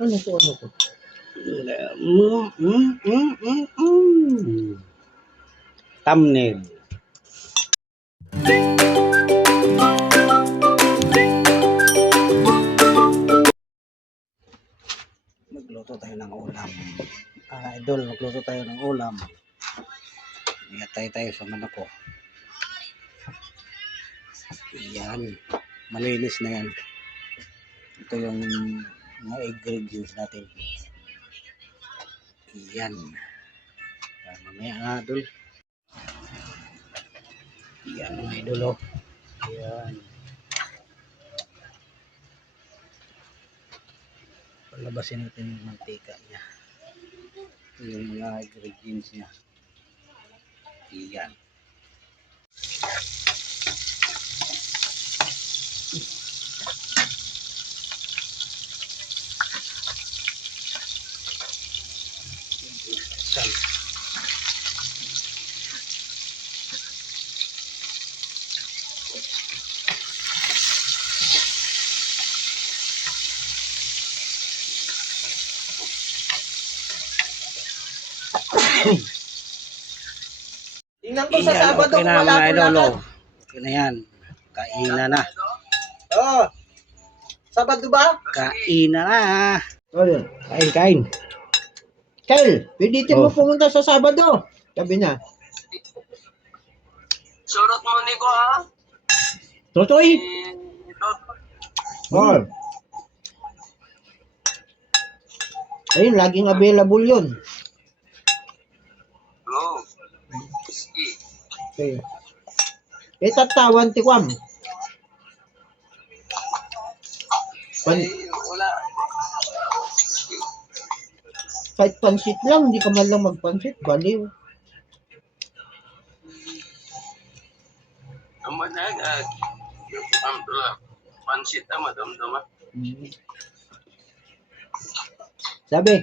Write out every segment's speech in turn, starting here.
Ano to, ano to? Thumbnail. Magluto tayo ng ulam. Idol, magluto tayo ng ulam. Iatay tayo sa manok ko. Yan. Malinis na yan. Ito yung mga ingredients natin. Yan. Mamaya nga, idol. Yan mga idol, oh. Yan. Palabasin natin yung mantika niya. Yung mga ingredients niya. Yan. Sal. Tingnan ko sa Sabado Okay kung na wala mga akong idol, lakad. oh. Okay na yan. Kainan na. Oh, Sabado ba? Kainan na. Ayun. Kain, kain. Kyle, pwede mo Oh. pumunta sa Sabado. Sabi niya. Surot mo ni ko ha. Totoy. Oh. Ayun, laging available yun. Oh. Sige. Okay. Tatawan ti Kwam. Wala. Kahit pansit lang, hindi ka man lang magpansit. Baliw. Amanagag. Pansit na madam-dama. Sabi,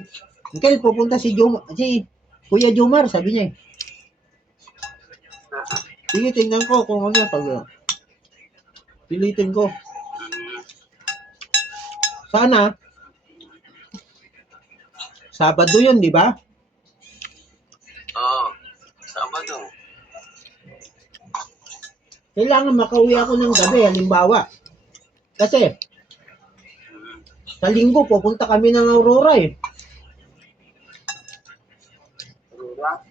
Uncle, pupunta si Kuya Jomar, sabi niya. Sige, tingnan ko kung ano pag pilitin ko. Sana Sabado yun, di ba? Oo. Sabado. Kailangan makauwi ako ng gabi, halimbawa. Kasi sa linggo pupunta kami ng Aurora eh.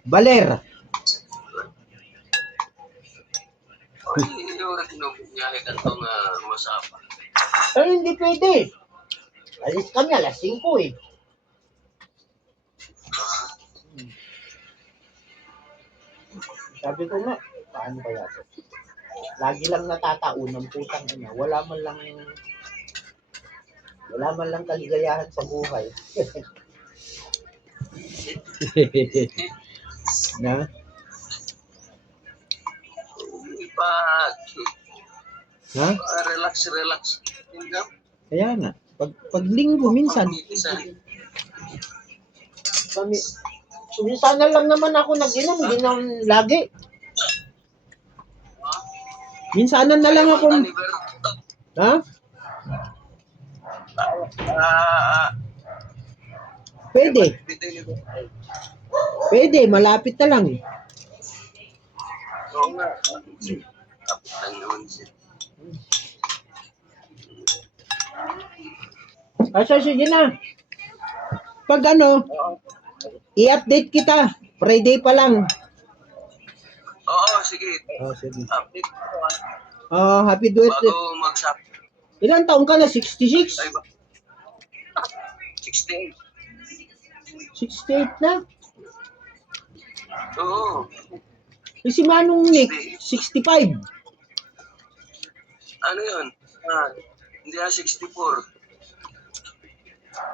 Baler. Ay, yung kinubunyahe ka itong masapa. Ay, hindi pwede. Alis kami alas 5 eh. Sabi ko nga, paano kaya ito? Lagi lang natataon ng putang ina. Wala man lang kaligayahan sa buhay. Na? Ipag. Ha? Relax. Tingnan. Kaya nga. Pag linggo minsan. Minsan na lang naman ako nag-inom. Hindi naman lagi. Minsanan na lang ako. Ha? Pwede. Pwede. Malapit na lang. Oo nga. Tapos lang naman siya. Asa, sige na. Pag ano, i-update kita. Friday pa lang. Oo, sige. Oh, sige. Update ko ha. Oh, happy birthday. Bago mag-shop. Ilan taong ka na? 66? Ay ba? 16. 68 na? Oo. Si Manong Nick, 65. Ano yun? Hindi na 64.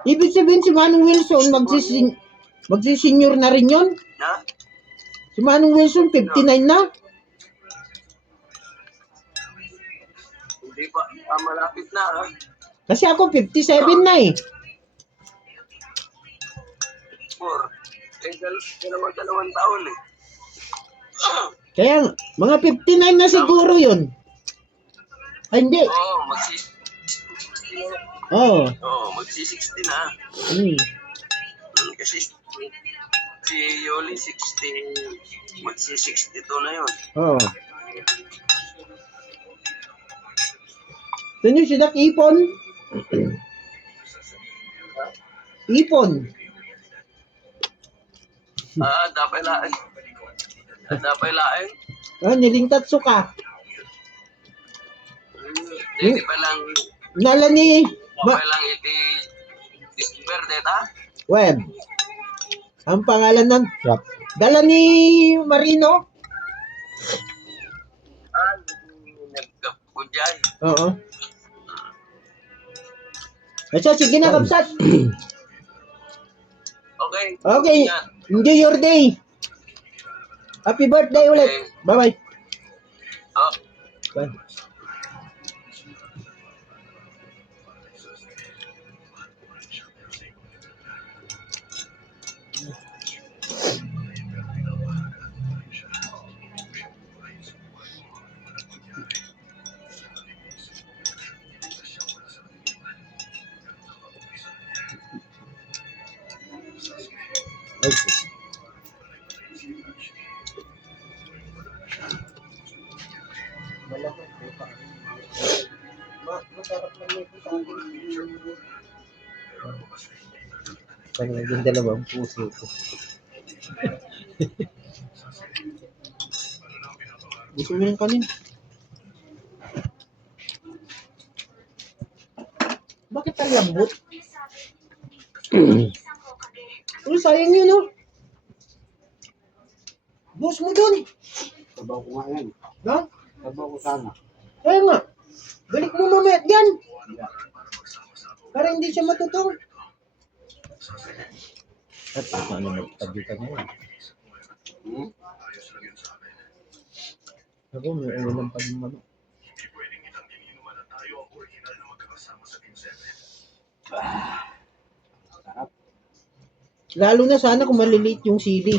Ibig sabihin si Manong Wilson, magsisenior na rin yun? Ha? Si Manong Wilson, 59 na? Hindi pa. Malapit na ha. Kasi ako 57 na eh. 4. Dalawang taon eh. Kaya mga 59 na siguro yun. Ay hindi. Oo, Oo. Magsi-60 na. Hmm. Kasi si Yoli 60, magsi-62 na yun. Oo. Saan yung sidak ipon? Ipon. Dapat lain. Dapat lain. Nilingtatso ka. Hindi pa lang, Nala ni dapat lang iti December deta. Web. Ang pangalan ng trap. Dala ni Marino. Nagkapunjay. Oo. Asa, sige na, kapsat. Okay. Okay. Ingat. Enjoy your day. Happy birthday ulit. Okay. Bye-bye. Oh. Bye. Okay. Masarap lang ito sa akin. Pag naging dalawang puso ko. Gusto mo yung kanin? Bakit ang lambot? Sayang yun, no? Bus mo dun. Sabaw ko nga yan. Ha? Sabaw ko sana. Sayang nga. Balik mo mamaya yan. Para hindi siya matutong. At ano magtabi ka ngayon? Ako, may ulam pa din mama. Sarap. Lalo na sana kung maliliit yung sili.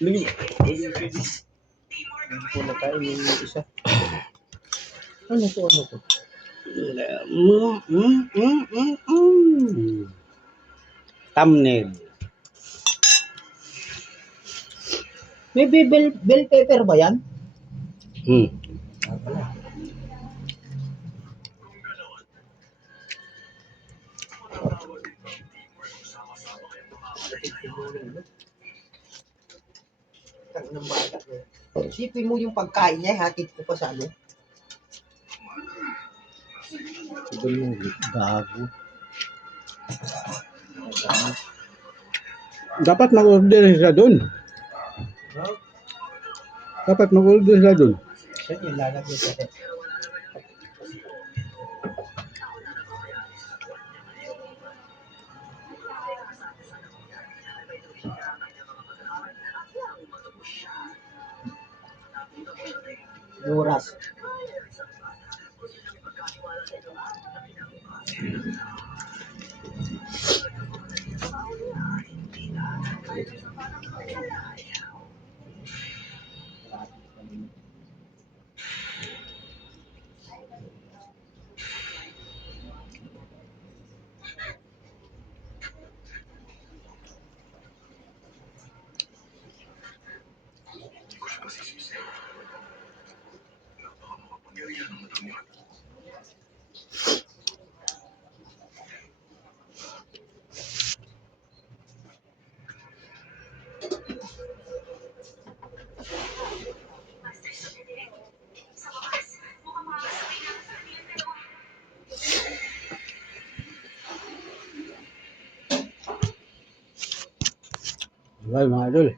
Lagi. Pula tayo yung isa. Ano to? Thumbnail. May bell pepper ba yan? Ng bata. Isipin mo yung pagkain niya, hatid ko pa sa ano. Ito yung gago. Dapat mag-order sila doon. No? Dapat mag-order sila doon. Saan yung lalagay sa head? Oras. Well, mga idol.